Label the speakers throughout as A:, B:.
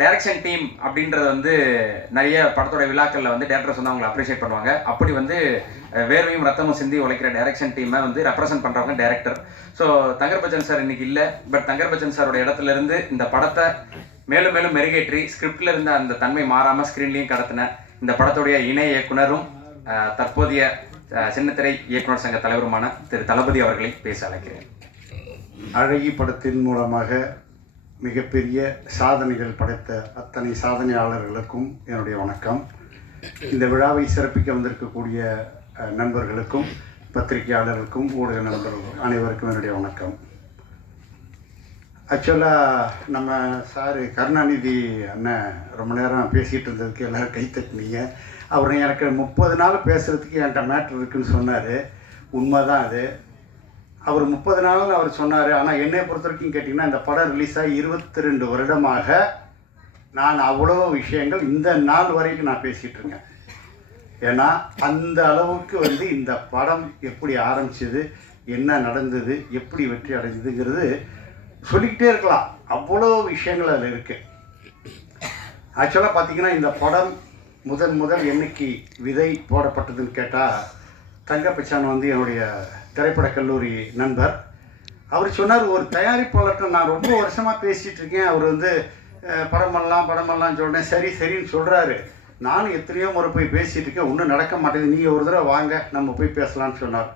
A: Direction team அப்படின்றத வந்து நிறைய படத்தோட விழாக்களில் வந்து டேரக்டர்ஸ் வந்து அவங்களை அப்ரிஷியேட் பண்ணுவாங்க. அப்படி வந்து வேர்வையும் ரத்தமும் சிந்தி உழைக்கிற டைரக்ஷன் டீமை வந்து ரெப்ரசென்ட் பண்ணுறவங்க director so Thangar Bachan sir இன்னைக்கு இல்லை பட் தங்கர் பச்சன் சாரோட இடத்துல இருந்து இந்த படத்தை மேலும் மேலும் மெருகேற்றி ஸ்கிரிப்டில் இருந்த அந்த தன்மை மாறாமல் ஸ்க்ரீன்லையும் கடத்தின இந்த படத்துடைய இணை இயக்குனரும் தற்போதைய சின்னத்திரை இயக்குனர் சங்க தலைவருமான திரு தளபதி அவர்களை பேச அழைக்கிறேன்.
B: அழகி படத்தின் மூலமாக மிகப்பெரிய சாதனைகள் படைத்த அத்தனை சாதனையாளர்களுக்கும் என்னுடைய வணக்கம். இந்த விழாவை சிறப்பிக்க வந்திருக்கக்கூடிய நண்பர்களுக்கும் பத்திரிகையாளர்களுக்கும் ஊடக நண்பர்களுக்கும் அனைவருக்கும் என்னுடைய வணக்கம். ஆக்சுவலாக நம்ம சார் கருணாநிதி அண்ணன் ரொம்ப நேரம் பேசிகிட்டு இருந்ததுக்கு எல்லோரும் கை தட்டினீங்க. அவர் எனக்கு முப்பது நாள் பேசுகிறதுக்கு என்கிட்ட மேட்ரு இருக்குன்னு சொன்னார். உண்மைதான் அது. அவர் முப்பது நாள்னு அவர் சொன்னார். ஆனால் என்னை பொறுத்த வரைக்கும் கேட்டிங்கன்னா இந்த படம் ரிலீஸ் ஆகி இருபத்தி ரெண்டு வருடமாக நான் அவ்வளோ விஷயங்கள் இந்த நாள் வரைக்கும் நான் பேசிகிட்டு இருக்கேன். ஏன்னா அந்த அளவுக்கு வந்து இந்த படம் எப்படி ஆரம்பிச்சது என்ன நடந்தது எப்படி வெற்றி அடைஞ்சதுங்கிறது சொல்லிக்கிட்டே இருக்கலாம். அவ்வளோ விஷயங்கள் அதில் இருக்குது ஆக்சுவலாக பார்த்தீங்கன்னா இந்த படம் முதன் முதல் என்னைக்கு விதை போடப்பட்டதுன்னு கேட்டால் தங்கப்பச்சான் வந்து என்னுடைய திரைப்படக் கல்லூரி நண்பர். அவர் சொன்னார் ஒரு தயாரிப்பாளர்கிட்ட நான் ரொம்ப வருஷமாக பேசிகிட்டு இருக்கேன். அவர் வந்து படம் பண்ணலாம் படம் பண்ணலாம்னு சொல்கிறேன் சரி சரின்னு சொல்கிறாரு நானும் எத்தனையோ முறை போய் பேசிகிட்டு இருக்கேன். ஒன்றும் நடக்க மாட்டேங்குது. நீங்கள் ஒரு தடவை வாங்க நம்ம போய் பேசலாம்னு சொன்னார்.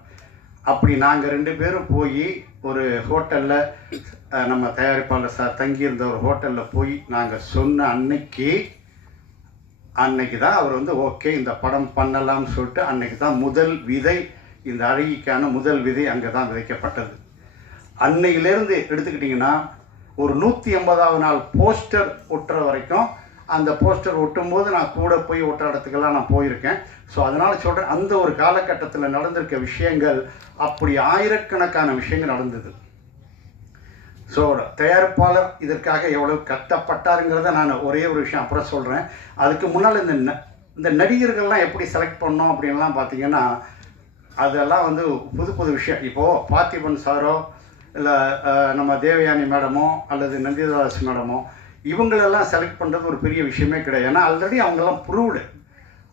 B: அப்படி நாங்கள் ரெண்டு பேரும் போய் ஒரு ஹோட்டலில் நம்ம தயாரிப்பாளர் சார் தங்கியிருந்த ஒரு ஹோட்டலில் போய் நாங்கள் சொன்ன அன்னைக்கு அன்னைக்கு தான் அவர் வந்து ஓகே இந்த படம் பண்ணலாம்னு சொல்லிட்டு அன்னைக்கு தான் முதல் விதை இந்த அழகிக்கான முதல் விதை அங்கே தான் விதைக்கப்பட்டது. அன்னையிலேருந்து எடுத்துக்கிட்டிங்கன்னா ஒரு நூற்றி எண்பதாவது நாள் போஸ்டர் ஒட்டுற வரைக்கும் அந்த போஸ்டர் ஒட்டும்போது நான் கூட போய் ஒட்டுற இடத்துக்கெல்லாம் நான் போயிருக்கேன். ஸோ அதனால் சொல்கிறேன் அந்த ஒரு காலகட்டத்தில் நடந்திருக்க விஷயங்கள் அப்படி ஆயிரக்கணக்கான விஷயங்கள் நடந்தது. ஸோ தயாரிப்பாளர் இதற்காக எவ்வளோ கட்டப்பட்டாருங்கிறத நான் ஒரே ஒரு விஷயம் அப்புறம் சொல்கிறேன் அதுக்கு முன்னால் இந்த ந- இந்த நடிகர்கள்லாம் எப்படி செலக்ட் பண்ணோம் அப்படின்லாம் பார்த்தீங்கன்னா அதெல்லாம் வந்து புது புது விஷயம். இப்போது பார்த்திபன் சாரோ இல்லை நம்ம தேவயானி மேடமோ அல்லது நந்திதாஸ் மேடமோ இவங்களெல்லாம் செலக்ட் பண்ணுறது ஒரு பெரிய விஷயமே கிடையாது. ஏன்னா ஆல்ரெடி அவங்கெல்லாம் ப்ரூவ்டு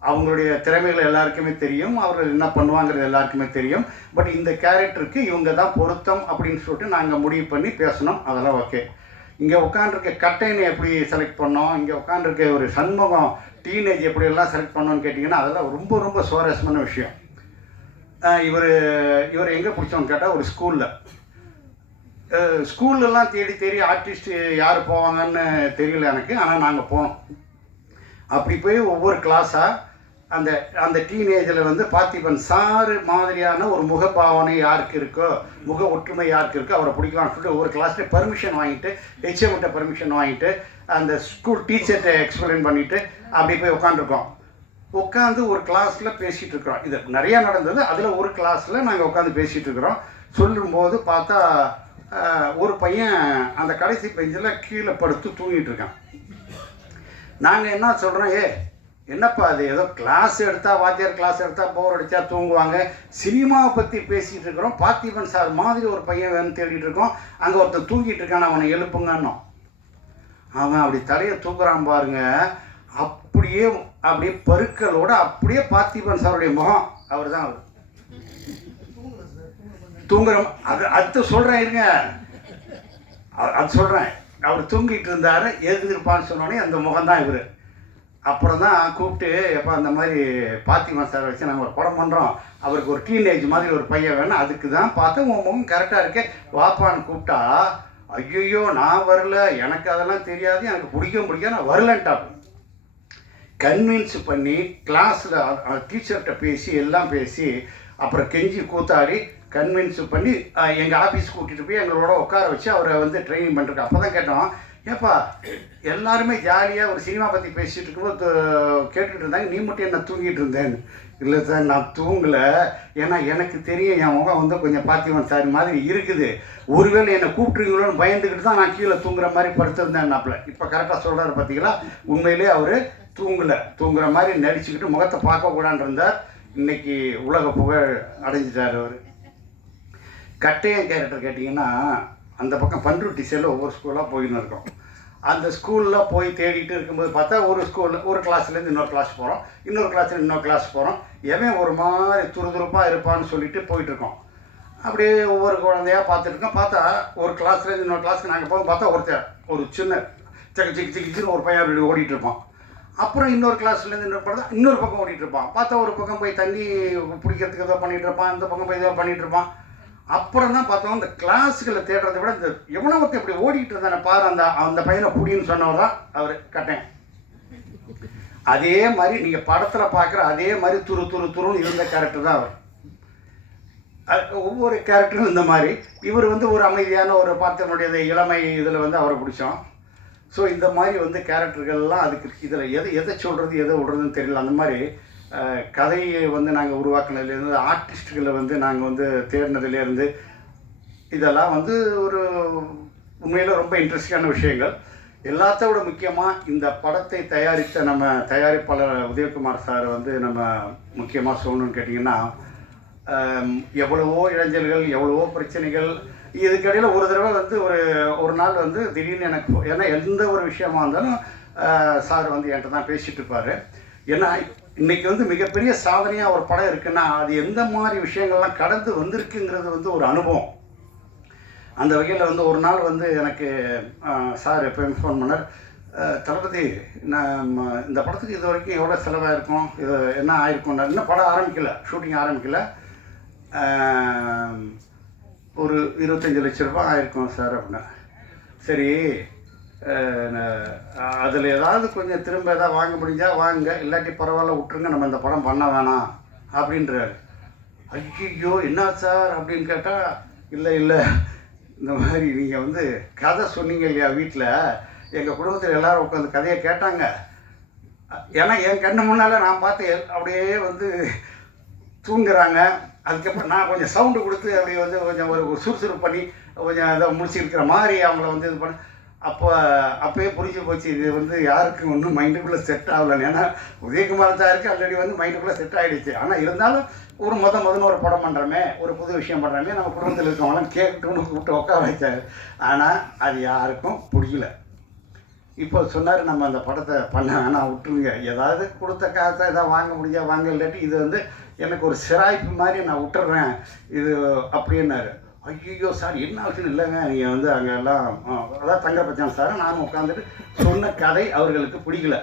B: அவங்களுடைய திறமைகள் எல்லாருக்குமே தெரியும். அவர்கள் என்ன பண்ணுவாங்கிறது எல்லாருக்குமே தெரியும். பட் இந்த கேரக்டருக்கு இவங்க தான் பொருத்தம் அப்படின்னு சொல்லிட்டு நாங்கள் முடிவு பண்ணி பேசணும். அதெல்லாம் ஓகே இங்கே உட்காந்துருக்க கட்டைனை எப்படி செலக்ட் பண்ணோம்? இங்கே உட்காந்துருக்க ஒரு சண்முகம் டீனேஜ் எப்படியெல்லாம் செலக்ட் பண்ணோன்னு கேட்டிங்கன்னா அதெல்லாம் ரொம்ப ரொம்ப சுவாரஸ்யமான விஷயம். இவர் இவர் எங்கே பிடிச்சோன்னு கேட்டால் ஒரு ஸ்கூலில் ஸ்கூல்லலாம் தேடி தேடி ஆர்டிஸ்ட் யார் போவாங்கன்னு தெரியல எனக்கு ஆனால் நாங்கள் போனோம். அப்படி போய் ஒவ்வொரு கிளாஸாக அந்த அந்த டீனேஜில் வந்து பார்த்திபன் சாரு மாதிரியான ஒரு முகபாவனை யாருக்கு இருக்கோ முக ஒற்றுமை யாருக்கு இருக்கோ அவரை பிடிக்கலாம்னு சொல்லிட்டு ஒவ்வொரு கிளாஸ்லேயே பர்மிஷன் வாங்கிட்டு HM ஹெச்எம்கிட்ட பர்மிஷன் வாங்கிட்டு அந்த ஸ்கூல் டீச்சர்கிட்ட எக்ஸ்பிளைன் பண்ணிவிட்டு அப்படி போய் உட்காந்துருக்கோம் உட்காந்து ஒரு கிளாஸில் பேசிகிட்டு இருக்கிறோம் இது நிறையா நடந்தது. அதில் ஒரு கிளாஸில் நாங்கள் உட்காந்து பேசிகிட்டு இருக்கிறோம் சொல்லும்போது பார்த்தா ஒரு பையன் அந்த கடைசி பெஞ்சில் கீழே படுத்து தூங்கிட்டு இருக்கான் நாங்கள் என்ன சொல்கிறோம் ஏ என்னப்பா அது? ஏதோ கிளாஸ் எடுத்தால் வாத்தியார் கிளாஸ் எடுத்தால் போர் அடித்தா தூங்குவாங்க. சினிமாவை பற்றி பேசிகிட்டு இருக்கிறோம் பார்த்திபன் சார் மாதிரி ஒரு பையன் வேணும் தேடிட்டு இருக்கோம் அங்கே ஒருத்தன் தூங்கிட்டு இருக்கான் அவனை எழுப்புங்கன்னோம். அவன் அப்படி தலையை தூக்குறான் பாருங்க. அப்படியே அப்படியே பருக்களோட அப்படியே பார்த்திபன் சாருடைய முகம் அவர் தான் அவர். தூங்குற அது அடுத்து சொல்கிறேன் இருங்க. அது சொல்கிறேன் அவர் தூங்கிட்டு இருந்தார் எதிர்ப்பான்னு சொன்னோடனே அந்த முகம் தான் இவர். அப்புறம் தான் கூப்பிட்டு எப்போ அந்த மாதிரி பார்த்திபன் சார் வச்சு நாங்கள் ஒரு படம் பண்ணுறோம் அவருக்கு ஒரு டீனேஜ் மாதிரி ஒரு பையன் வேணும். அதுக்கு தான் பார்த்து உன் முகம் கரெக்டாக இருக்கே. வாப்பான்னு கூப்பிட்டா ஐயோ நான் வரல. எனக்கு அதெல்லாம் தெரியாது. எனக்கு பிடிக்கவும் பிடிக்காது. நான் வரலன்ட்டாப்பு கன்வின்ஸ் பண்ணி கிளாஸில் டீச்சர்கிட்ட பேசி எல்லாம் பேசி அப்புறம் கெஞ்சி கூத்தாடி கன்வின்ஸ் பண்ணி எங்கள் ஆஃபீஸ் கூட்டிகிட்டு போய் எங்களோட உட்கார வச்சு அவரை வந்து ட்ரைனிங் பண்ணுறக்கு அப்போ தான் கேட்டோம் ஏப்பா எல்லாருமே ஜாலியாக ஒரு சினிமா பற்றி பேசிகிட்டு இருக்கும்போது து- கேட்டுக்கிட்டு இருந்தாங்க. நீ மட்டும் என்ன தூங்கிட்டு இருந்தேன்னு. இல்லை சார் நான் தூங்கலை. ஏன்னா எனக்கு தெரியும் என் முகம் வந்து கொஞ்சம் பார்த்திவன் சார் மாதிரி இருக்குது. ஒருவேளை என்னை கூப்பிட்டுருங்களோன்னு பயந்துக்கிட்டு தான் நான் கீழே தூங்குற மாதிரி படுத்திருந்தேன் நாப்பில் இப்போ கரெக்டாக சொல்கிறாரு பார்த்தீங்களா உண்மையிலே அவர் தூங்கலை. தூங்குற மாதிரி நடிச்சுக்கிட்டு முகத்தை பார்க்கக்கூடான்னு இருந்தார். இன்னைக்கு உலக புகழ் அடைஞ்சிட்டார் அவர். கட்டையன் கேரக்டர் கேட்டிங்கன்னா அந்த பக்கம் பண்ருட்டி செல்ல ஒவ்வொரு ஸ்கூலாக போயின்னு இருக்கோம். அந்த ஸ்கூலில் போய் தேடிட்டு இருக்கும்போது பார்த்தா ஒரு ஸ்கூலில் ஒரு கிளாஸ்லேருந்து இன்னொரு கிளாஸ் போகிறோம் இன்னொரு கிளாஸ்லேருந்து இன்னொரு கிளாஸ் போகிறோம் எவன் ஒரு மாதிரி துருதுருப்பாக இருப்பான்னு சொல்லிட்டு போயிட்டுருக்கோம் அப்படியே ஒவ்வொரு குழந்தையாக பார்த்துருக்கோம் பார்த்தா ஒரு கிளாஸ்லேருந்து இன்னொரு கிளாஸ்க்கு நாங்கள் போக பார்த்தா ஒருத்தர் ஒரு சின்ன சக்கு சிக்கு சிக்கிச்சின்னு ஒரு பையன் அப்படி ஓடிட்டு இருப்பான். அப்புறம் இன்னொரு கிளாஸ்லேருந்து இன்னொரு படம் இன்னொரு பக்கம் ஓடிட்டு இருப்பான். பார்த்தா ஒரு பக்கம் போய் தண்ணி பிடிக்கிறதுக்கு ஏதோ பண்ணிகிட்ருப்பான் இருப்பான். இந்த பக்கம் போய் ஏதோ பண்ணிகிட்ருப்பான் இருப்பான். அப்புறம் தான் பார்த்தோம் இந்த கிளாஸுகளை தேடுறதை விட இந்த எவனோ ஒருத்தன் இப்படி ஓடிட்டு இருந்தானே பாரு அந்த அந்த பையனை புடின்னு சொன்னவர் தான் அவர் கட்டேன். அதே மாதிரி நீங்கள் படத்தில் பார்க்குற அதே மாதிரி துரு துரு துருன்னு இருந்த கேரக்டர் தான் அவர். ஒவ்வொரு கேரக்டரும் இந்த மாதிரி. இவர் வந்து ஒரு அமைதியான ஒரு பார்த்தவனுடைய இளமை இதில் வந்து அவரை பிடிச்சோம். ஸோ இந்த மாதிரி வந்து கேரக்டர்கள்லாம் அதுக்கு இதில் எதை எதை சொல்கிறது எதை விடுறதுன்னு தெரியல. அந்த மாதிரி கதையை வந்து நாங்கள் உருவாக்குனதுலேருந்து ஆர்டிஸ்ட்டுகளை வந்து நாங்கள் வந்து தேடினதுலேருந்து இதெல்லாம் வந்து ஒரு உண்மையில் ரொம்ப இன்ட்ரெஸ்டிங்கான விஷயங்கள். எல்லாத்த விட முக்கியமாக இந்த படத்தை தயாரித்த நம்ம தயாரிப்பாளர் உதயகுமார் சார் வந்து நம்ம முக்கியமாக சொல்லணும்னு கேட்டிங்கன்னா எவ்வளவோ இளைஞர்கள் எவ்வளவோ பிரச்சனைகள் இதுக்கடையில் ஒரு தடவை வந்து ஒரு ஒரு நாள் வந்து திடீர்னு எனக்கு ஏன்னா எந்த ஒரு விஷயமா இருந்தாலும் சார் வந்து என்கிட்ட தான் பேசிகிட்டு இருப்பார். ஏன்னா இன்னைக்கு வந்து மிகப்பெரிய சாதனையாக ஒரு படம் இருக்குன்னா அது எந்த மாதிரி விஷயங்கள்லாம் கடந்து வந்திருக்குங்கிறது வந்து ஒரு அனுபவம். அந்த வகையில் வந்து ஒரு நாள் வந்து எனக்கு சார் எப்போயுமே ஃபோன் பண்ணார். தளபதி நான் இந்த படத்துக்கு இது வரைக்கும் எவ்வளோ செலவாயிருக்கும் இது என்ன ஆயிருக்கும்? இன்னும் படம் ஆரம்பிக்கல ஷூட்டிங் ஆரம்பிக்கல. ஒரு இருபத்தஞ்சி லட்ச ரூபாய் ஆயிருக்கும் சார் அப்படின்னா. சரி அதில் ஏதாவது கொஞ்சம் திரும்ப ஏதாவது வாங்க முடிஞ்சால் வாங்க இல்லாட்டி பரவாயில்ல விட்டுருங்க நம்ம இந்த படம் பண்ண வேணாம் அப்படின்றாரு. ஐயோ என்ன சார் அப்படின்னு கேட்டால் இல்லை இல்லை இந்த மாதிரி நீங்கள் வந்து கதை சொன்னீங்க இல்லையா வீட்டில் எங்கள் குடும்பத்தில் எல்லோரும் உட்காந்து கதையை கேட்டாங்க. ஏன்னா என் கண்ணு முன்னால் நான் பார்த்து அப்படியே வந்து தூங்குறாங்க. அதுக்கப்புறம் நான் கொஞ்சம் சவுண்டு கொடுத்து அப்படியே வந்து கொஞ்சம் ஒரு சுறுசுறுப்பு பண்ணி கொஞ்சம் இதை முடிச்சிருக்கிற மாதிரி அவங்கள வந்து இது பண்ண அப்போ அப்போயே புரிஞ்சு போச்சு இது வந்து யாருக்கும் ஒன்றும் மைண்டுக்குள்ளே செட் ஆகலன்னு. ஏன்னா உதயகுமார் சாருக்கு ஆல்ரெடி வந்து மைண்டுக்குள்ளே செட் ஆகிடுச்சு ஆனால் இருந்தாலும் ஒரு முத முதல்ல ஒரு படம் பண்ணுறோமே ஒரு புது விஷயம் பண்ணுறோமே நம்ம குடும்பத்தில் இருக்கவங்களாம் கேட்கணும்னு கூப்பிட்டு உட்கார வைச்சாரு. ஆனால் அது யாருக்கும் பிடிக்கல இப்போ சொன்னார் நம்ம அந்த படத்தை பண்ண வேணாம் விட்டுருங்க. ஏதாவது கொடுத்த காசை ஏதாவது வாங்க முடிஞ்சா வாங்க இல்லாட்டி இது வந்து எனக்கு ஒரு சிராய்ப்பு மாதிரி நான் விட்டுறேன். இது அப்படின்னாரு. ஐயோ சார் என்ன ஆச்சுன்னு இல்லைங்க. நீங்கள் வந்து அங்கே எல்லாம் ஆ, அதான் தங்கப்பச்சான் சார். நானும் உட்காந்துட்டு சொன்ன கதை அவர்களுக்கு பிடிக்கல.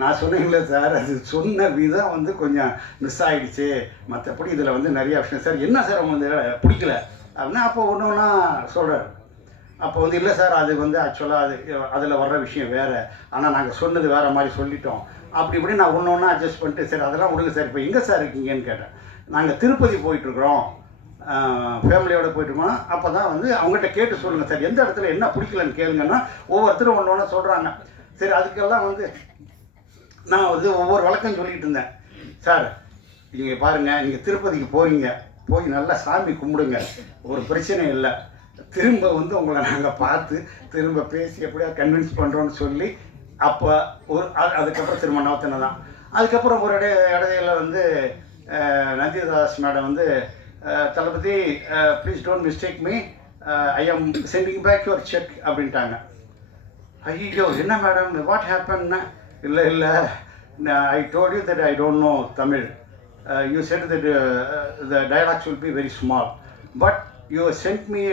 B: நான் சொன்னீங்களே சார் அது சொன்ன விதம் வந்து கொஞ்சம் மிஸ் ஆகிடுச்சு மற்றபடி இதில் வந்து நிறைய விஷயம். சார் என்ன சார் அவங்க வந்து பிடிக்கல? அப்படின்னா அப்போ ஒன்று ஒன்றா சொல்கிறார் அப்போ வந்து இல்லை சார் அது வந்து ஆக்சுவலாக அது அதில் வர்ற விஷயம் வேறு. ஆனால் நாங்கள் சொன்னது வேறு மாதிரி சொல்லிட்டோம். அப்படி இப்படி நான் ஒன்று ஒன்றா அட்ஜஸ்ட் பண்ணிட்டு சரி அதெல்லாம் விடுங்க சார். இப்போ எங்கே சார் இருக்கீங்கன்னு கேட்டேன். நாங்கள் திருப்பதி போயிட்டுருக்குறோம் ஃபேமிலியோட போயிட்டுருக்கோம். அப்போ தான் வந்து அவங்ககிட்ட கேட்டு சொல்லுங்கள் சார் எந்த இடத்துல என்ன பிடிக்கலன்னு கேளுங்கன்னா ஒவ்வொருத்தரும் ஒன்று ஒன்று சொல்கிறாங்க சரி அதுக்கெல்லாம் வந்து நான் வந்து ஒவ்வொரு வழக்கம் சொல்லிட்டு இருந்தேன். சார் நீங்கள் பாருங்கள் நீங்கள் திருப்பதிக்கு போகிறீங்க போய் நல்லா சாமி கும்பிடுங்க. ஒரு பிரச்சனை இல்லை. திரும்ப வந்து உங்களை நாங்கள் பார்த்து திரும்ப பேசி எப்படியா கன்வின்ஸ் பண்ணுறோன்னு சொல்லி அப்போ ஒரு அது- அதுக்கப்புறம் திரும்ப நவத்தின தான். அதுக்கப்புறம் ஒரு இடைய இடையில வந்து நந்திதாஸ் மேடம் வந்து தளபதி please don't mistake me I am sending back your check அப்படின்ட்டாங்க. ஐயோ என்ன மேடம் வாட் ஹேப்பன் இல்லை இல்லை. I told you that I don't know Tamil. You said that the dialogues will be very small but you sent me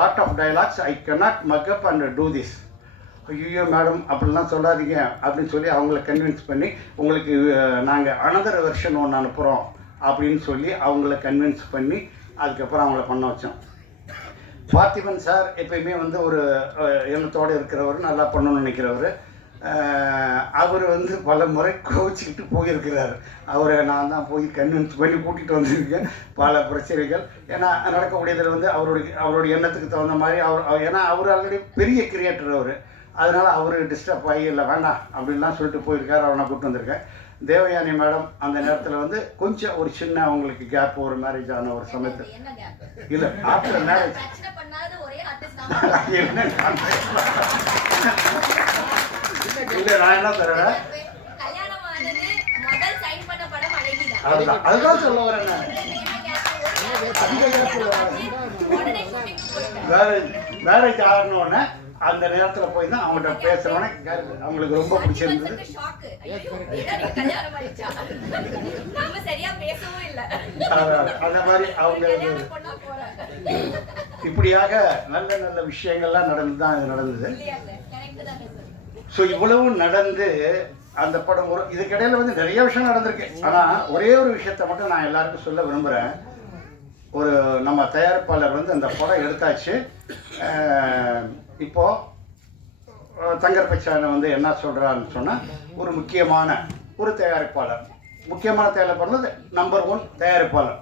B: lot of dialogues I cannot mug up and do this ஐயோ madam அப்படிலாம் சொல்லாதீங்க. அப்படின்னு சொல்லி அவங்கள convince பண்ணி உங்களுக்கு நாங்கள் another version ஒன்று அனுப்புகிறோம் அப்படின்னு சொல்லி அவங்கள கன்வின்ஸ் பண்ணி அதுக்கப்புறம் அவங்கள பண்ண வச்சோம். பார்த்திபன் சார் எப்பயுமே வந்து ஒரு எண்ணத்தோடு இருக்கிறவர் நல்லா பண்ணணும்னு நினைக்கிறவர். அவர் வந்து பல முறை கோச்சிக்கிட்டு போயிருக்கிறார். அவரை நான் தான் போய் கன்வின்ஸ் பண்ணி கூட்டிகிட்டு வந்திருக்கேன். பல பிரச்சனைகள். ஏன்னா நடக்கக்கூடியதில் வந்து அவருடைய அவருடைய எண்ணத்துக்கு தகுந்த மாதிரி அவர் அவர்- ஏன்னா அவர் ஆல்ரெடி பெரிய கிரியேட்டர் அவர். அதனால் அவர் டிஸ்டர்ப் ஆகி இல்லை வேண்டாம் அப்படின்லாம் சொல்லிட்டு போயிருக்காரு. அவரை நான் கூப்பிட்டு வந்திருக்கேன். தேவயானி மேடம் அந்த நேரத்தில் வந்து கொஞ்சம் ஒரு சின்ன அவங்களுக்கு கேப் ஒரு மேரேஜ் ஆன ஒரு சமயத்தில் இல்லை ஆஃப்டர் மேரேஜ் இல்லை நான் என்ன
C: அழகிதான்
B: அதுதான். அதுதான் சொல்ல வரேன். மேரேஜ் மேரேஜ் ஆகணுன்னே அந்த நேரத்தில் போய் தான் அவங்கள்ட்ட பேசுகிறோன்னே அவங்களுக்கு ரொம்ப பிடிச்சிருந்தது. அந்த மாதிரி அவங்க இப்படியாக நல்ல நல்ல விஷயங்கள்லாம் நடந்து தான் இது நடந்தது. ஸோ இவ்வளவு நடந்து அந்த படம் ஒரு இதுக்கிடையில வந்து நிறைய விஷயம் நடந்திருக்கு. ஆனால் ஒரே ஒரு விஷயத்த மட்டும் நான் எல்லாருக்கும் சொல்ல விரும்புகிறேன் ஒரு நம்ம தயாரிப்பாளர் வந்து அந்த படம் எடுத்தாச்சு. இப்போது இப்போ தங்கர் பச்சானை வந்து என்ன சொல்கிறாருன்னு சொன்னால் ஒரு முக்கியமான ஒரு தயாரிப்பாளர். முக்கியமான தயாரிப்பாளர் நம்பர் ஒன் தயாரிப்பாளர்.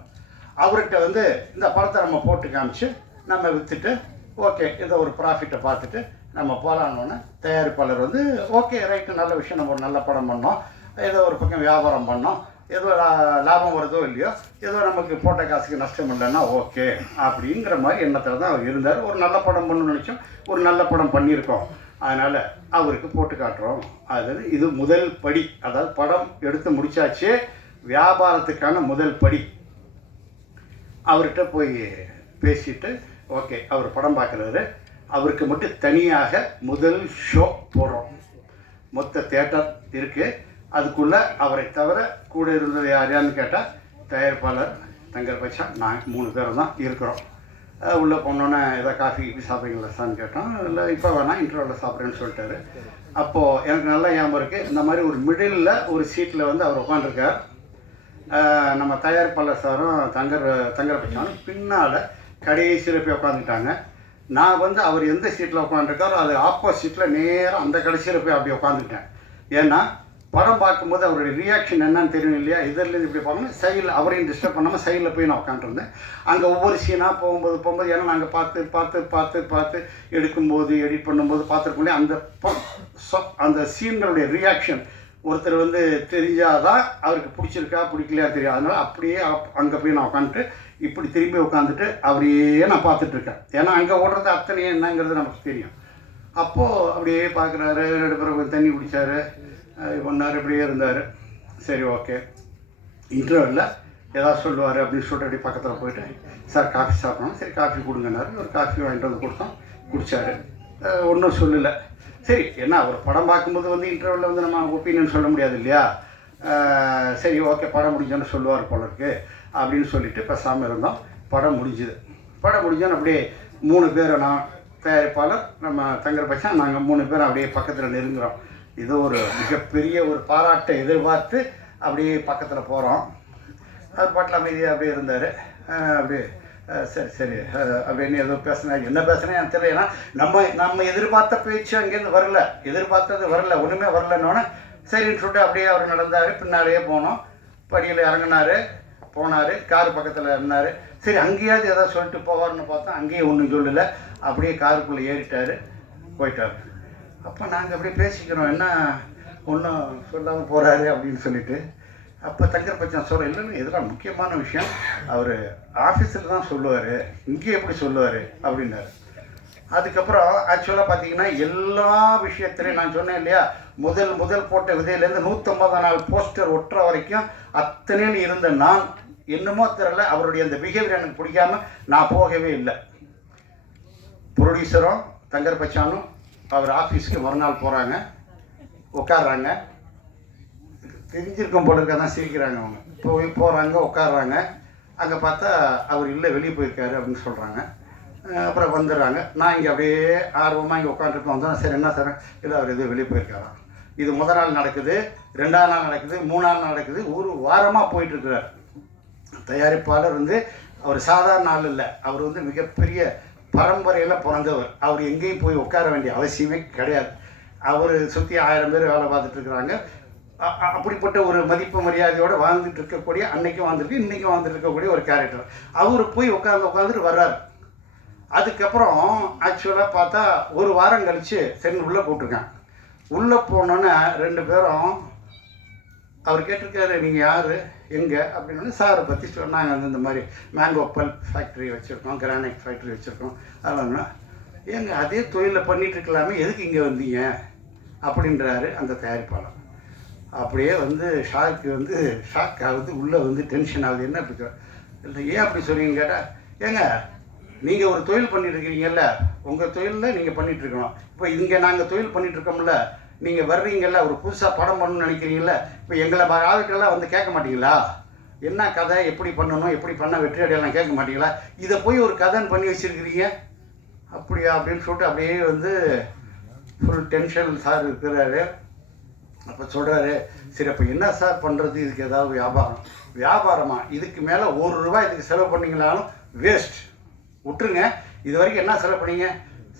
B: அவர்கிட்ட வந்து இந்த படத்தை நம்ம போட்டு காமிச்சு நம்ம விற்றுட்டு ஓகே இந்த ஒரு ப்ராஃபிட்டை பார்த்துட்டு நம்ம போகலான்னொன்னே தயாரிப்பாளர் வந்து ஓகே ரைட்டு நல்ல விஷயம் நம்ம ஒரு நல்ல படம் பண்ணோம். ஏதோ ஒரு பக்கம் வியாபாரம் பண்ணோம். ஏதோ லாபம் வருதோ இல்லையோ ஏதோ நமக்கு போட்ட காசுக்கு நஷ்டம் இல்லைன்னா ஓகே அப்படிங்கிற மாதிரி எண்ணத்தில் தான் அவர் இருந்தார். ஒரு நல்ல படம் பண்ணணும்னு நினச்சோம். ஒரு நல்ல படம் பண்ணியிருக்கோம். அதனால் அவருக்கு போட்டு காட்டுறோம். அதாவது இது முதல் படி. அதாவது படம் எடுத்து முடித்தாச்சு வியாபாரத்துக்கான முதல் படி. அவர்கிட்ட போய் பேசிட்டு ஓகே அவர் படம் பார்க்குறாரு. அவருக்கு மட்டும் தனியாக முதல் ஷோ போடுறோம். மொத்த தேட்டர் இருக்குது அதுக்குள்ளே அவரை தவிர கூட இருந்தது யார் யாருன்னு கேட்டால் தயாரிப்பாளர் தங்கர் பச்சா நான் மூணு பேர் தான் இருக்கிறோம். உள்ளே போனோன்னே ஏதோ காஃபி கீஃபி சாப்பிட்றீங்களா சார்னு கேட்டோம். இல்லை இப்போ வேணாம் இன்டர்வலில் சாப்பிட்றேன்னு சொல்லிட்டாரு. அப்போது எனக்கு நல்லா ஞாபகம் இருக்குது இந்த மாதிரி ஒரு மிடில் ஒரு சீட்டில் வந்து அவர் உட்காந்துருக்கார் நம்ம தயாரிப்பாளர் சாரும் தங்கர் தங்கர் பச்சானும் பின்னால் கடைசியில் போய் உட்காந்துட்டாங்க நான் வந்து அவர் எந்த சீட்டில் உட்காந்துருக்காரோ அது ஆப்போசிட்டில் நேராக அந்த கடைசியில் போய் அப்படி உட்காந்துட்டேன் ஏன்னா படம் பார்க்கும்போது அவருடைய ரியாக்ஷன் என்னன்னு தெரியும் இல்லையா? இதர்லேருந்து இப்படி பார்க்கணும். சைடில் அவரையும் டிஸ்டர்ப் பண்ணாமல் சைடில் போய் நான் உட்காந்துருந்தேன் அங்கே ஒவ்வொரு சீனாக போகும்போது போகும்போது ஏன்னா நாங்கள் பார்த்து பார்த்து பார்த்து பார்த்து எடுக்கும்போது எடிட் பண்ணும்போது பார்த்துருக்கோம் அந்த அந்த சீன்களுடைய ரியாக்ஷன் ஒருத்தர் வந்து தெரிஞ்சாதான் அவருக்கு பிடிச்சிருக்கா பிடிக்கலையா தெரியும் அதனால் அப்படியே அங்கே போய் நான் உட்காந்துட்டு இப்படி திரும்பி உட்காந்துட்டு அவரையே நான் பார்த்துட்ருக்கேன் ஏன்னா அங்கே ஓடுறது அத்தனை என்னங்கிறது நமக்கு தெரியும். அப்போது அப்படியே பார்க்குறாரு ரெண்டு பேரும் தண்ணி குடித்தாரு ஒன் ஹவர் இப்படியே இருந்தார். சரி ஓகே இன்டர்வெல்ல ஏதாவது சொல்லுவார் அப்படின்னு சொல்லிட்டு அப்படியே பக்கத்தில் போயிட்டு சார் காஃபி சாப்பிடணும். சரி காஃபி கொடுங்கன்னாரு. ஒரு காஃபி வாங்கிட்டு வந்து கொடுத்தோம். குடித்தாரு ஒன்றும் சொல்லலை. சரி என்ன ஒரு படம் பார்க்கும்போது வந்து இன்டர்வெல்ல வந்து நம்ம ஒப்பீனியன் சொல்ல முடியாது இல்லையா? சரி ஓகே படம் முடிஞ்சோன்னு சொல்லுவார் போல இருக்கு. அப்படின்னு சொல்லிட்டு பேசாமல் இருந்தோம். படம் முடிஞ்சுது. படம் முடிஞ்சோன்னு அப்படியே மூணு பேரை நான் தயாரிப்பாளர் நம்ம தங்கர் பச்சா நாங்கள் மூணு பேரும் அப்படியே பக்கத்தில் நெருங்குறோம். இது ஒரு மிகப்பெரிய ஒரு பாராட்டை எதிர்பார்த்து அப்படியே பக்கத்தில் போகிறோம் அது பாட்டில் அமைதியாக அப்படியே இருந்தார். அப்படியே சரி சரி அப்படின்னு ஏதோ பேசினா என்ன பேசுனேன் எனக்கு தெரியல. ஏன்னா நம்ம நம்ம எதிர்பார்த்த பேச்சு அங்கேருந்து வரல. எதிர்பார்த்தது வரல ஒன்றுமே வரலன்னொன்னே சரின்னு சொல்லிட்டு அப்படியே அவர் நடந்தார். பின்னாலேயே போனோம். படியில் இறங்குனாரு போனார் கார் பக்கத்தில் இருந்தார் சரி அங்கேயாவது எதாவது சொல்லிட்டு போவார்னு பார்த்தா அங்கேயே ஒன்றும் சொல்லலை. அப்படியே காருக்குள்ளே ஏறிட்டார் போயிட்டார். அப்போ நாங்கள் அப்படியே பேசிக்கிறோம். என்ன ஒன்றும் சொல்லாமல் போகிறாரு அப்படின்னு சொல்லிட்டு. அப்போ தங்கர் பச்சன் இல்லைன்னு இதெல்லாம் முக்கியமான விஷயம். அவர் ஆஃபீஸில் தான் சொல்லுவார். இங்கே எப்படி சொல்லுவார் அப்படின்னாரு. அதுக்கப்புறம் ஆக்சுவலாக பார்த்தீங்கன்னா எல்லா விஷயத்துலையும் நான் சொன்னேன் இல்லையா? முதல் முதல் போட்ட விதையிலேருந்து நூற்றம்பது நாள் போஸ்டர் ஒட்டுற வரைக்கும் அத்தனையில் இருந்த நான் என்னமோ தெரில அவருடைய அந்த பிஹேவியர் எனக்கு பிடிக்காம நான் போகவே இல்லை. ப்ரொடியூசரும் தங்கர் பச்சானும் அவர் ஆஃபீஸ்க்கு ஒரு நாள் போகிறாங்க உட்காடுறாங்க தெரிஞ்சிருக்கும் போல இருக்க தான் சிரிக்கிறாங்க அவங்க. போய் போகிறாங்க உட்காடுறாங்க அங்கே பார்த்தா அவர் இல்லை வெளியே போயிருக்காரு அப்படின்னு சொல்கிறாங்க அப்புறம் வந்துடுறாங்க. நான் இங்கே அப்படியே ஆர்வமாக இங்கே உட்காந்துருக்கோம் வந்தோம் சரி என்ன சார்? இல்லை அவர் எதுவும் வெளியே போயிருக்காராம் இது முதல் நாள் நடக்குது ரெண்டாவது நாள் நடக்குது மூணாவது நாள் நடக்குது. ஒரு வாரமாக போயிட்டுருக்கிறார் தயாரிப்பாளர் வந்து அவர் சாதாரண ஆள் இல்லை. அவர் வந்து மிகப்பெரிய பரம்பரையில் பிறந்தவர். அவர் எங்கேயும் போய் உட்கார வேண்டிய அவசியமே கிடையாது. அவர் சுற்றி ஆயிரம் பேர் வேலை பார்த்துட்டு இருக்கிறாங்க. அப்படிப்பட்ட ஒரு மதிப்பு மரியாதையோடு வாழ்ந்துட்டு இருக்கக்கூடிய அன்னைக்கும் வாழ்ந்துருக்கு இன்றைக்கும் வாழ்ந்துட்டு இருக்கக்கூடிய ஒரு கேரக்டர் அவர் போய் உட்காந்து உட்காந்துட்டு வர்றார். அதுக்கப்புறம் ஆக்சுவலாக பார்த்தா ஒரு வாரம் கழித்து சென் உள்ளே போட்டிருக்கேன் உள்ளே போனோன்னே ரெண்டு பேரும் அவர் கேட்டிருக்காரு நீங்கள் யார்? எங்கே? அப்படின்னு சாரை பற்றி சொன்னாங்க வந்து இந்த மாதிரி மேங்கோ பல் ஃபேக்ட்ரி வச்சுருக்கோம் கிரானைட் ஃபேக்ட்ரி வச்சுருக்கோம். அதெல்லாம் ஏங்க அதே தொழிலை பண்ணிகிட்ருக்கலாமே எதுக்கு இங்கே வந்தீங்க? அப்படின்றாரு அந்த தயாரிப்பாளர். அப்படியே வந்து ஷாக்கு வந்து ஷாக் ஆகுது உள்ளே வந்து டென்ஷன் ஆகுது. என்ன இப்படி இல்லை ஏன் அப்படி சொல்றீங்கன்னு கேட்டால் ஏங்க நீங்கள் ஒரு தொழில் பண்ணிட்டு இருக்கிறீங்கல்ல உங்கள் தொழிலில் நீங்கள் பண்ணிகிட்ருக்கணும் இருக்கணும். இப்போ இங்கே நாங்கள் தொழில் பண்ணிகிட்ருக்கோம்ல இருக்கோம்ல நீங்கள் வர்றீங்கள்ல ஒரு புதுசாக படம் பண்ணணும்னு நினைக்கிறீங்கல்ல இப்போ எங்களை ஆளுக்கெல்லாம் வந்து கேட்க மாட்டீங்களா? என்ன கதை எப்படி பண்ணணும் எப்படி பண்ண வெற்றி அடையலாம் கேட்க மாட்டீங்களா? இதை போய் ஒரு கதைன்னு பண்ணி வச்சிருக்கிறீங்க? அப்படியா? அப்படின்னு சொல்லிட்டு அப்படியே வந்து ஃபுல் டென்ஷன் சார் இருக்கிறாரு. அப்போ சொல்கிறாரு சரி அப்போ என்ன சார் பண்ணுறது இதுக்கு ஏதாவது வியாபாரம். வியாபாரமா? இதுக்கு மேலே ஒரு ரூபாய் இதுக்கு செலவு பண்ணிங்கனாலும் வேஸ்ட் விட்டுருங்க. இது வரைக்கும் என்ன செலவு பண்ணீங்க?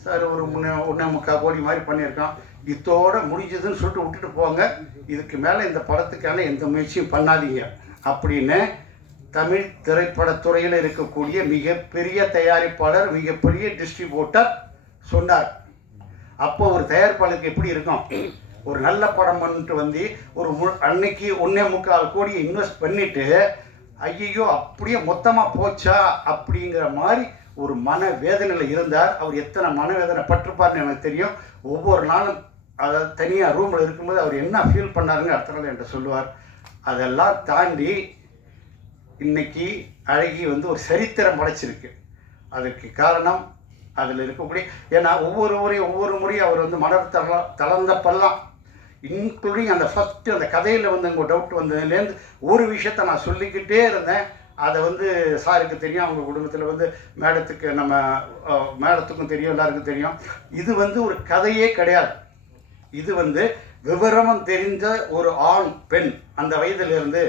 B: சார் ஒரு முன்னே ஒன்றே முக்கால் கோடி மாதிரி பண்ணியிருக்கோம். இத்தோட முடிஞ்சதுன்னு சொல்லிட்டு விட்டுட்டு போங்க. இதுக்கு மேலே இந்த படத்துக்கான எந்த முயற்சியும் பண்ணாதீங்க. அப்படின்னு தமிழ் திரைப்படத்துறையில் இருக்கக்கூடிய மிகப்பெரிய தயாரிப்பாளர் மிகப்பெரிய டிஸ்ட்ரிபியூட்டர் சொன்னார். அப்போ ஒரு தயாரிப்பாளருக்கு எப்படி இருக்கும்? ஒரு நல்ல படம் பண்ணிட்டு வந்து ஒரு மு அன்னைக்கு ஒன்றே முக்கால் கோடி இன்வெஸ்ட் பண்ணிட்டு ஐயோ அப்படியே மொத்தமாக போச்சா? அப்படிங்கிற மாதிரி ஒரு மன வேதனையில் இருந்தார். அவர் எத்தனை மனவேதனை பட்டிருப்பார்னு எனக்கு தெரியும். ஒவ்வொரு நாளும் அதாவது தனியாக ரூமில் இருக்கும்போது அவர் என்ன ஃபீல் பண்ணாருங்க அடுத்த நாள் என்கிட்ட சொல்லுவார். அதெல்லாம் தாண்டி இன்னைக்கு அழகி வந்து ஒரு சரித்திரம் படைச்சிருக்கு. அதுக்கு காரணம் அதில் இருக்கக்கூடிய ஏன்னா ஒவ்வொரு முறையும் ஒவ்வொரு முறையும் அவர் வந்து மலர் தள தளர்ந்தப்பெல்லாம் இன்க்ளூடிங் அந்த ஃபஸ்ட்டு அந்த கதையில் வந்து உங்கள் டவுட் வந்ததுலேருந்து ஒரு விஷயத்த நான் சொல்லிக்கிட்டே இருந்தேன். அதை வந்து சாருக்கு தெரியும் அவங்க குடும்பத்தில் வந்து மேடத்துக்கு நம்ம மேடத்துக்கும் தெரியும் எல்லாருக்கும் தெரியும். இது வந்து ஒரு கதையே கிடையாது. இது வந்து விவரமும் தெரிந்த ஒரு ஆண் பெண். அந்த வயதிலிருந்து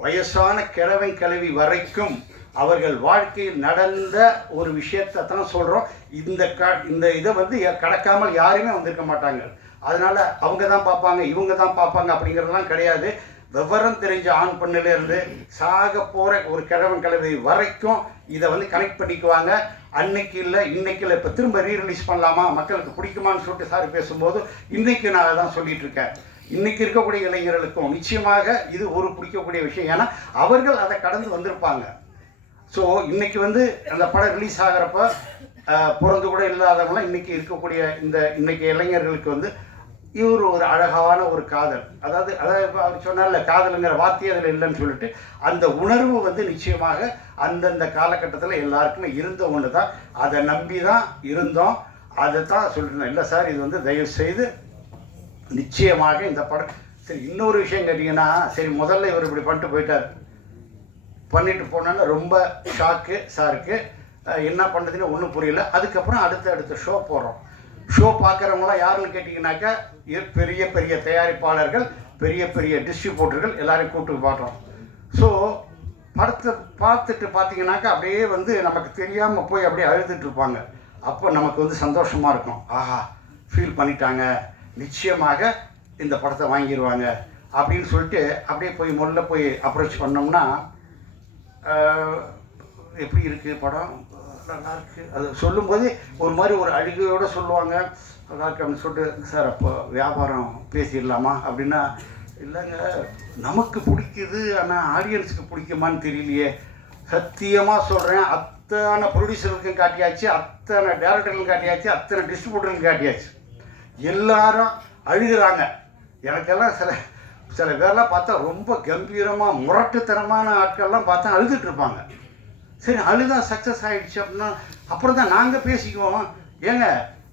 B: வயசான கிழவன் கிழவி வரைக்கும் அவர்கள் வாழ்க்கையில் நடந்த ஒரு விஷயத்தை தான் சொல்கிறோம் இந்த க இந்த இதை வந்து கடக்காமல் யாருமே வந்திருக்க மாட்டாங்க. அதனால் அவங்க தான் பார்ப்பாங்க இவங்க தான் பார்ப்பாங்க அப்படிங்கிறதெல்லாம் கிடையாது. விவரம் தெரிஞ்ச ஆண் பெண்ணிலேருந்து சாக போகிற ஒரு கிழவன் கிழவி வரைக்கும் இதை வந்து கனெக்ட் பண்ணிக்குவாங்க. அன்னைக்கு இல்லை இன்னைக்கு இல்லை இப்போ திரும்ப ரீரிலீஸ் பண்ணலாமா? மக்களுக்கு பிடிக்குமான்னு சொல்லிட்டு சார் பேசும்போது இன்னைக்கு நான் தான் சொல்லிட்டு இருக்கேன் இன்னைக்கு இருக்கக்கூடிய இளைஞர்களுக்கும் நிச்சயமாக இது ஒரு பிடிக்கக்கூடிய விஷயம். ஏன்னா அவர்கள் அதை கடந்து வந்திருப்பாங்க. ஸோ இன்னைக்கு வந்து அந்த படம் ரிலீஸ் ஆகிறப்ப பிறந்து கூட இல்லாதவங்களாம் இன்னைக்கு இருக்கக்கூடிய இந்த இன்னைக்கு இளைஞர்களுக்கு வந்து இவர் ஒரு அழகான ஒரு காதல். அதாவது அதாவது அவர் சொன்னார்ல காதலுங்கிற வார்த்தையே அதில் இல்லைன்னு சொல்லிட்டு அந்த உணர்வு வந்து நிச்சயமாக அந்தந்த காலகட்டத்தில் எல்லாருக்குமே இருந்த ஒன்று தான் அதை நம்பி தான் இருந்தோம். அதை தான் சொல்லிருந்தோம். இல்லை சார் இது வந்து தயவு செய்து நிச்சயமாக இந்த படம் சரி இன்னொரு விஷயம் கேட்டிங்கன்னா சரி முதல்ல இவர் இப்படி பண்ணிட்டு போயிட்டார். பண்ணிட்டு போனோன்னா ரொம்ப ஷாக்கு சாருக்கு என்ன பண்ணுறதுன்னு ஒன்றும் புரியல. அதுக்கப்புறம் அடுத்த அடுத்த ஷோ போடுறோம் ஷோ பார்க்குறவங்களாம் யாருன்னு கேட்டிங்கனாக்கா பெரிய பெரிய தயாரிப்பாளர்கள் பெரிய பெரிய டிஸ்ட்ரிபியூட்டர்கள் எல்லாரையும் கூப்பிட்டு பார்க்குறோம் ஸோ படத்தை பார்த்துட்டு பார்த்தீங்கன்னாக்கா அப்படியே வந்து நமக்கு தெரியாமல் போய் அப்படியே அழுதுட்டு இருப்பாங்க. அப்போ நமக்கு வந்து சந்தோஷமாக இருக்கும். ஆஹா ஃபீல் பண்ணிட்டாங்க. நிச்சயமாக இந்த படத்தை வாங்கிடுவாங்க அப்படின்னு சொல்லிட்டு அப்படியே போய் முதல்ல போய் அப்ரோச் பண்ணோம்னா எப்படி இருக்குது படம்? நல்லா இருக்குது அது சொல்லும்போது ஒரு மாதிரி ஒரு அழுகையோடு சொல்லுவாங்க. நல்லா இருக்கு அப்படின்னு சொல்லிட்டு சார் அப்போ வியாபாரம் பேசிடலாமா? அப்படின்னா இல்லைங்க நமக்கு பிடிக்குது ஆனால் ஆடியன்ஸுக்கு பிடிக்குமான்னு தெரியலையே. சத்தியமாக சொல்கிறேன் அத்தனை ப்ரொடியூசருக்கும் காட்டியாச்சு அத்தனை டேரக்டர்களுக்கும் காட்டியாச்சு அத்தனை டிஸ்ட்ரிபியூட்டருக்கும் காட்டியாச்சு. எல்லாரும் அழுகிறாங்க. எனக்கெல்லாம் சில சில பேர்லாம் பார்த்தா ரொம்ப கம்பீரமாக முரட்டுத்தனமான ஆட்கள்லாம் பார்த்தா அழுதுட்டு இருப்பாங்க. சரி அழுதா சக்ஸஸ் ஆகிடுச்சு அப்படின்னா அப்புறம் தான் நாங்கள் பேசிக்குவோம். ஏங்க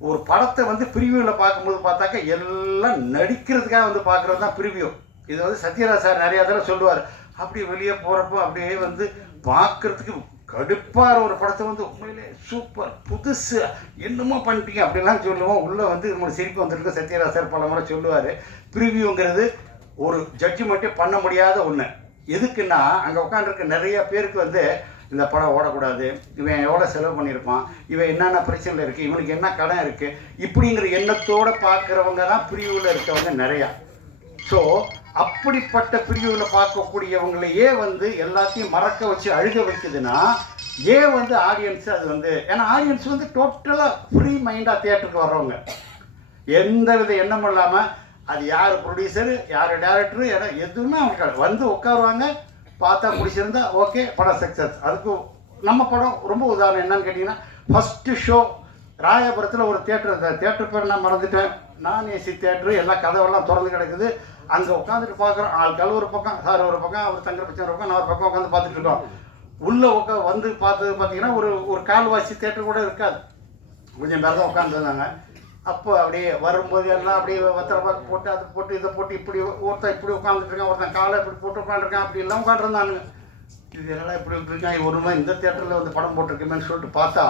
B: ஒரு படத்தை வந்து ப்ரிவியூவில் பார்க்கும்போது பார்த்தாக்கா எல்லாம் நடிக்கிறதுக்காக வந்து பார்க்குறது தான் ப்ரிவியூ இது வந்து சத்யராஜ் சார் நிறையா தடவை சொல்லுவார். அப்படி வெளியே போகிறப்போ அப்படியே வந்து பார்க்குறதுக்கு கடுப்பான ஒரு படத்தை வந்து உண்மையிலே சூப்பர் புதுசு. என்னமோ பண்ணிட்டீங்க அப்படிலாம் சொல்லுவோம். உள்ளே வந்து நம்மளுக்கு சிரிப்பு வந்துருக்கு சத்யராஜ் சார் பல முறை சொல்லுவார். ப்ரிவியூங்கிறது ஒரு ஜட்ஜ்மெண்ட்டே பண்ண முடியாத ஒன்று எதுக்குன்னா அங்கே உட்காந்துருக்க நிறைய பேருக்கு வந்து இந்த படம் ஓடக்கூடாது இவன் எவ்வளோ செலவு பண்ணியிருப்பான் இவன் என்னென்ன பிரச்சனையில் இருக்குது இவனுக்கு என்ன கடன் இருக்குது இப்படிங்கிற எண்ணத்தோடு பார்க்குறவங்க தான் பிரிவில் இருக்கவங்க நிறையா. ஸோ அப்படிப்பட்ட பிரிவில் பார்க்கக்கூடியவங்களையே வந்து எல்லாத்தையும் மறக்க வச்சு அழுக வைக்குதுன்னா ஏன் வந்து ஆடியன்ஸ் அது வந்து ஏன்னா ஆடியன்ஸ் வந்து டோட்டலாக ஃப்ரீ மைண்டாக தியேட்டருக்கு வர்றவங்க. எந்த வித எண்ணமும் இல்லாமல் அது யார் ப்ரொடியூசர் யார் டேரக்டரு எல்லாம் எதுவுமே அவங்க வந்து உட்காருவாங்க பார்த்தா பிடிச்சிருந்தா ஓகே படம் சக்ஸஸ் அதுக்கு நம்ம படம் ரொம்ப உதாரணம் என்னன்னு கேட்டிங்கன்னா ஃபஸ்ட்டு ஷோ ராயபுரத்தில் ஒரு தேட்டர் அந்த தேட்டர் பேர் நான் மறந்துட்டேன். நான் ஏசி தேட்டரு எல்லா கதவெல்லாம் திறந்து கிடக்குது. அங்கே உட்காந்துட்டு பார்க்குறோம் ஆள் ஒரு பக்கம் சார் ஒரு பக்கம் அவர் தங்கர் பச்சன் ஒரு பக்கம் நான் ஒரு பக்கம் உட்காந்து பார்த்துட்டு இருக்கோம். உள்ளே உட்கா வந்து பார்த்தது பார்த்தீங்கன்னா ஒரு ஒரு கால்வாசி தேட்டர் கூட இருக்காது. கொஞ்சம் பேர் தான் உட்காந்துருந்தாங்க அப்போ அப்படியே வரும்போது எல்லாம் அப்படியே வெத்தலை பாக்கு போட்டு அதை போட்டு இதை போட்டு இப்படி ஒருத்தன் இப்படி உட்காந்துட்டு இருக்கான் ஒருத்தன் காலை இப்படி போட்டு உட்காந்துருக்கான் அப்படி எல்லாம் உட்காந்துருந்தானுங்க இது எல்லாம் இப்படி இருக்கான்? ஒரு நாள் இந்த தேட்டரில் வந்து படம் போட்டிருக்கேன்னு சொல்லிட்டு பார்த்தா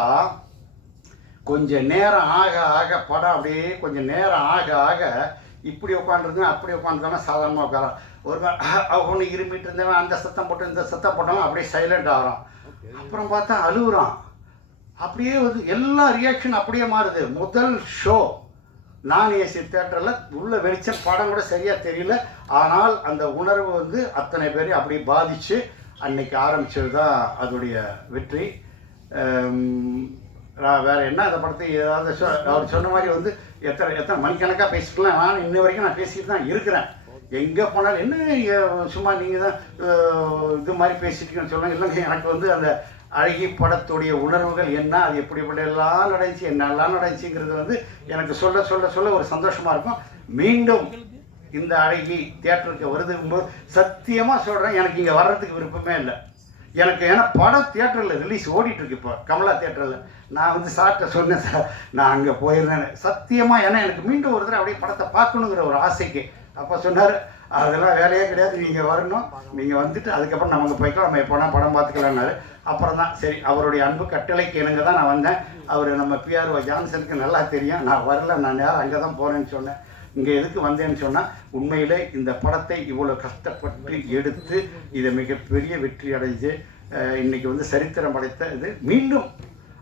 B: கொஞ்சம் நேரம் ஆக ஆக படம் அப்படியே கொஞ்சம் நேரம் ஆக ஆக இப்படி உட்காந்துருந்தேன் அப்படி உட்காந்துருந்தேன் சாதாரணமாக உட்காரம் ஒரு ஒன்று இருமிட்டு இருந்தவன் அந்த சத்தம் போட்டு இந்த சத்தம் போட்டவன் அப்படியே சைலண்ட் ஆகிறான். அப்புறம் பார்த்தா அழுகுறான். அப்படியே வந்து எல்லா ரியாக்ஷன் அப்படியே மாறுது. முதல் ஷோ நான் ஏசி தேட்டரில் உள்ள வெளிச்சம் படம் கூட சரியாக தெரியல. ஆனால் அந்த உணர்வு வந்து அத்தனை பேரையும் அப்படி பாதித்து அன்னைக்கு ஆரம்பித்தது தான் அதோடைய வெற்றி. வேற என்ன அந்த படத்தை ஏதாவது அவர் சொன்ன மாதிரி வந்து எத்தனை எத்தனை மணிக்கணக்காக பேசிக்கலாம். நான் இன்ன வரைக்கும் நான் பேசிட்டு தான் இருக்கிறேன். எங்கே போனாலும் என்ன சும்மா நீங்கள் தான் இது மாதிரி பேசிட்டீங்கன்னு சொல்லுங்கள் இல்லைங்க எனக்கு வந்து அந்த அழகி படத்துடைய உணர்வுகள் என்ன அது எப்படி எப்படி எல்லாம் நடந்துச்சு என்னெல்லாம் நடந்துச்சுங்கிறது வந்து எனக்கு சொல்ல சொல்ல சொல்ல ஒரு சந்தோஷமாக இருக்கும். மீண்டும் இந்த அழகி தேட்டருக்கு வருதுங்கும்போது சத்தியமாக சொல்கிறேன் எனக்கு இங்கே வர்றதுக்கு விருப்பமே இல்லை. எனக்கு ஏன்னா படம் தேட்டரில் ரிலீஸ் ஓடிட்டுருக்கு இப்போ கமலா தேட்டரில் நான் வந்து சார்கிட்ட சொன்னேன் சார் நான் அங்கே போயிருந்தேன் சத்தியமாக ஏன்னா எனக்கு மீண்டும் ஒரு தடவை அப்படியே படத்தை பார்க்கணுங்கிற ஒரு ஆசைக்கு அப்போ சொன்னார். அதெல்லாம் வேலையே கிடையாது. நீங்கள் வரணும். நீங்கள் வந்துட்டு அதுக்கப்புறம் நமக்கு போய்க்கலாம். நம்ம எப்போனா படம் பார்த்துக்கலான்னாரு அப்புறம் தான் சரி அவருடைய அன்பு கட்டளைக்கு இணங்க தான் நான் வந்தேன். அவர் நம்ம பிஆர்ஓ ஜான்சனுக்கு நல்லா தெரியும். நான் வரல நான் நேரம் அங்கே தான் போகிறேன்னு சொன்னேன். இங்கே எதுக்கு வந்தேன்னு சொன்னால் உண்மையிலே இந்த படத்தை இவ்வளோ கஷ்டப்பட்டு எடுத்து இதை மிகப்பெரிய வெற்றி அடைஞ்சு இன்றைக்கி வந்து சரித்திரம் படைத்த இது மீண்டும்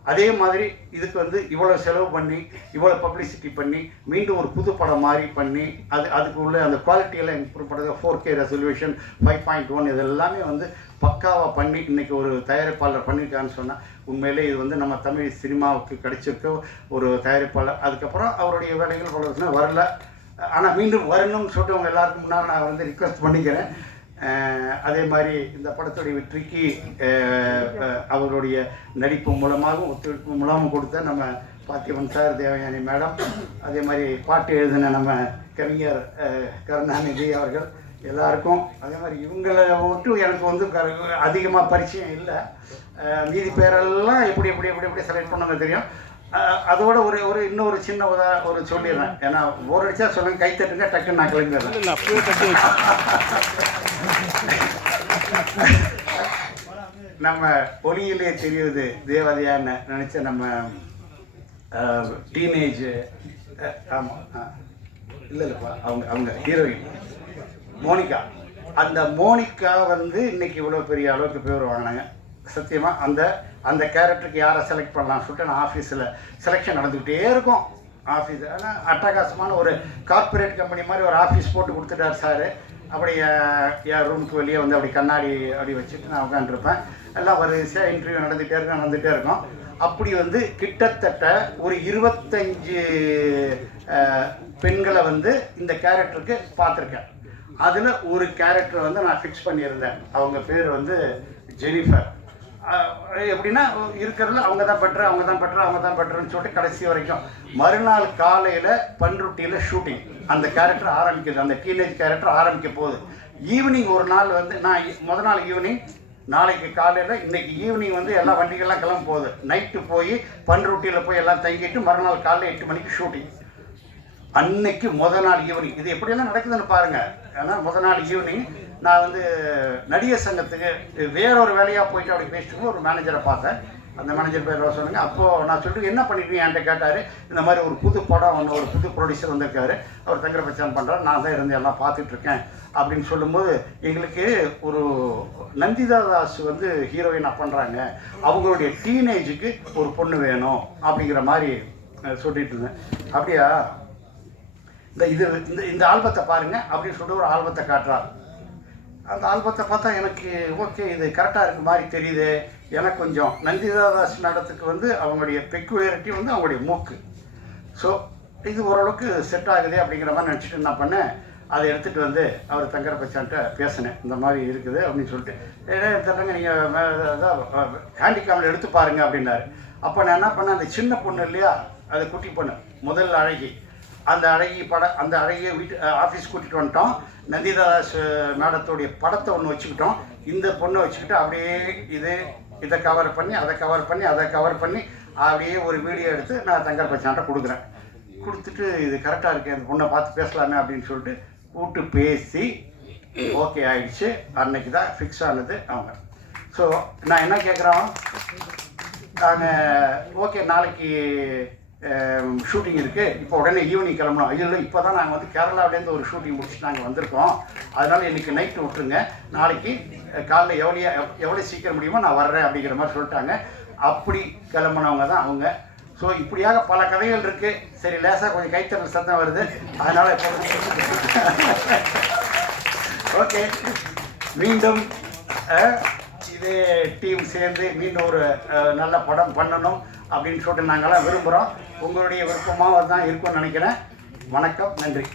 B: அதே மாதிரி இதுக்கு வந்து இவ்வளோ செலவு பண்ணி இவ்வளோ பப்ளிசிட்டி பண்ணி மீண்டும் ஒரு புது படம் மாதிரி பண்ணி அது அதுக்கு உள்ள அந்த குவாலிட்டியெல்லாம் இம்ப்ரூவ் பண்ணுறது four K resolution five point one இது எல்லாமே வந்து பக்காவாக பண்ணி இன்றைக்கி ஒரு தயாரிப்பாளர் பண்ணியிருக்கான்னு சொன்னால் உண்மையிலே இது வந்து நம்ம தமிழ் சினிமாவுக்கு கிடைச்சிருக்க ஒரு தயாரிப்பாளர். அதுக்கப்புறம் அவருடைய வேலைகள் பல வரல. ஆனால் மீண்டும் வரணும்னு சொல்லிட்டு அவங்க எல்லாருக்கும் முன்னால் நான் வந்து ரிக்வெஸ்ட் பண்ணிக்கிறேன். அதே மாதிரி இந்த படத்துடைய வெற்றிக்கு அவருடைய நடிப்பு மூலமாகவும் ஒத்துழைப்பு மூலமாகவும் கொடுத்த நம்ம பாத்தியவன் சார் தேவயானி மேடம் அதே மாதிரி பாட்டு எழுதின நம்ம கவிஞர் கருணாநிதி அவர்கள் எல்லாருக்கும் அதே மாதிரி இவங்களை மட்டும் எனக்கு வந்து அதிகமாக பரிச்சயம் இல்லை. மீதி பேரெல்லாம் எப்படி எப்படி எப்படி எப்படி செலக்ட் பண்ணாங்க தெரியும். அதோட ஒரு ஒரு இன்னொரு சின்ன உதா ஒரு சொல்லிடுறேன். ஏன்னா ஒரு அடிச்சா சொல்லுங்க கை தட்டுங்க டக்குன்னு நான் கிளம்பிடுறேன் நம்ம ஒளியிலே தெரியுது தேவதையான்னு நினச்ச நம்ம டீனேஜ் ஆமாம் இல்லை இல்லைப்பா அவங்க அவங்க ஹீரோயின் மோனிகா. அந்த மோனிகா வந்து இன்னைக்கு இவ்வளோ பெரிய அளவுக்கு பேர் வாங்கினாங்க. சத்தியமாக அந்த அந்த கேரக்டருக்கு யாரை செலக்ட் பண்ணலாம் சொல்லிட்டு நான் ஆஃபீஸில் செலெக்ஷன் நடந்துக்கிட்டே இருக்கும். ஆஃபீஸ் ஆனால் அட்டகாசமான ஒரு கார்ப்பரேட் கம்பெனி மாதிரி ஒரு ஆஃபீஸ் போட்டு கொடுத்துட்டார் சார். அப்படி என் ரூமுக்கு வெளியே வந்து அப்படி கண்ணாடி அப்படி வச்சுட்டு நான் உட்காந்துருப்பேன் எல்லாம் வரிசையாக இன்டர்வியூ நடந்துகிட்டே இருக்கும் நடந்துகிட்டே இருக்கும். அப்படி வந்து கிட்டத்தட்ட ஒரு இருபத்தஞ்சு பெண்களை வந்து இந்த கேரக்டருக்கு பார்த்துருக்கேன். அதில் ஒரு கேரக்டர் வந்து நான் ஃபிக்ஸ் பண்ணியிருந்தேன். அவங்க பேர் வந்து ஜெனிஃபர். எப்படின்னா இருக்கிறதுல அவங்க தான் பெட்ரு அவங்க தான் பெட்ரு அவங்க தான் பெட்ருன்னு சொல்லிட்டு கடைசி வரைக்கும். மறுநாள் காலையில் பன்ருட்டியில் ஷூட்டிங் அந்த கேரக்டர் ஆரம்பிக்குது அந்த டீனேஜ் கேரக்டர் ஆரம்பிக்க போகுது. ஈவினிங் ஒரு நாள் வந்து நான் முத நாள் ஈவினிங் நாளைக்கு காலையில் இன்னைக்கு ஈவினிங் வந்து எல்லா வண்டிகள்லாம் கிளம்ப போகுது. நைட்டு போய் பன்ருட்டியில் போய் எல்லாம் தங்கிட்டு மறுநாள் காலையில் எட்டு மணிக்கு ஷூட்டிங் அன்னைக்கு முத நாள் ஈவினிங் இது எப்படியெல்லாம் நடக்குதுன்னு பாருங்கள் ஏன்னா முத நாள் ஈவினிங் நான் வந்து நடிகர் சங்கத்துக்கு வேற ஒரு வேலையாக போயிட்டு அப்படி பேசிட்டு ஒரு மேனேஜரை பார்த்தேன். அந்த மேனேஜர் பேர் சொன்னாங்க அப்போது நான் சொல்லிட்டு என்ன பண்ணிருக்கீங்க? என்கிட்ட கேட்டார். இந்த மாதிரி ஒரு புது படம் ஒன்று ஒரு புது ப்ரொடியூசர் வந்திருக்காரு. அவர் தங்கர பச்சான் பண்ணுறாரு நான் தான் இருந்து எல்லாம் பார்த்துட்ருக்கேன். அப்படின்னு சொல்லும்போது எங்களுக்கு ஒரு நந்திதா தாஸ் வந்து ஹீரோயினாக பண்ணுறாங்க அவங்களுடைய டீனேஜுக்கு ஒரு பொண்ணு வேணும் அப்படிங்கிற மாதிரி சொல்லிட்டு இருந்தேன். அப்படியா? இந்த இது இந்த இந்த ஆல்பத்தை பாருங்கள் அப்படின்னு சொல்லிட்டு ஒரு ஆல்பத்தை காட்டுறார். அந்த ஆல்பத்தை பார்த்தா எனக்கு ஓகே இது கரெக்டாக இருக்க மாதிரி தெரியுது. எனக்கு கொஞ்சம் நந்திதாதாஸ் நடத்துக்கு வந்து அவங்களுடைய பெக்குலாரிட்டி வந்து அவங்களுடைய மூக்கு. ஸோ இது ஓரளவுக்கு செட் ஆகுது அப்படிங்கிற மாதிரி நினச்சிட்டு என்ன பண்ணேன். அதை எடுத்துகிட்டு வந்து அவர் தங்கர பச்சான்ட்ட பேசினேன். இந்த மாதிரி இருக்குது அப்படின்னு சொல்லிட்டு ஏன்னா தரங்க நீங்கள் ஹேண்டிகாமில் எடுத்து பாருங்கள் அப்படின்னாரு. அப்போ நான் என்ன பண்ணேன் அந்த சின்ன பொண்ணு இல்லையா அது குட்டி பொண்ணு முதல் அழகி. அந்த அழகி பட அந்த அழகிய வீட்டு ஆஃபீஸ் கூட்டிகிட்டு வந்துட்டோம். நந்திதாஸ் மேடத்துடைய படத்தை ஒன்று வச்சுக்கிட்டோம். இந்த பொண்ணை வச்சுக்கிட்டு அப்படியே இது இதை கவர் பண்ணி அதை கவர் பண்ணி அதை கவர் பண்ணி அப்படியே ஒரு வீடியோ எடுத்து நான் தங்கர் பச்சான்ட்ட கொடுக்குறேன். கொடுத்துட்டு இது கரெக்டாக இருக்குது அந்த பொண்ணை பார்த்து பேசலாமே அப்படின்னு சொல்லிட்டு கூப்பிட்டு பேசி ஓகே ஆயிடுச்சு. அன்னைக்கு தான் ஃபிக்ஸ் ஆனது அவங்க. ஸோ நான் என்ன கேட்குறோம் நாங்கள் ஓகே நாளைக்கு ஷூட்டிங் இருக்குது இப்போ உடனே ஈவினிங் கிளம்பணும். ஐயோ இல்லை இப்போ தான் நாங்கள் வந்து கேரளாவிலேருந்து ஒரு ஷூட்டிங் முடிச்சுட்டு நாங்கள் வந்திருக்கோம். அதனால் இன்றைக்கி நைட்டு விட்டுருங்க. நாளைக்கு காலைல எவ்வளோ எவ்வளோ சீக்கிரம் முடியுமோ நான் வர்றேன் அப்படிங்கிற மாதிரி சொல்லிட்டாங்க. அப்படி கிளம்புனவங்க தான் அவங்க. ஸோ இப்படியாக பல கதைகள் இருக்குது சரி லேசாக கொஞ்சம் கைத்தறல் சத்தம் வருது. அதனால் ஓகே மீண்டும் இதே டீம் சேர்ந்து மீண்டும் ஒரு நல்ல படம் பண்ணணும். அப்படின்னு சொல்லிட்டு நாங்களாம் விரும்புகிறோம் உங்களுடைய விருப்பமாக தான் இருக்கும்னு நினைக்கிறேன். வணக்கம் நன்றி.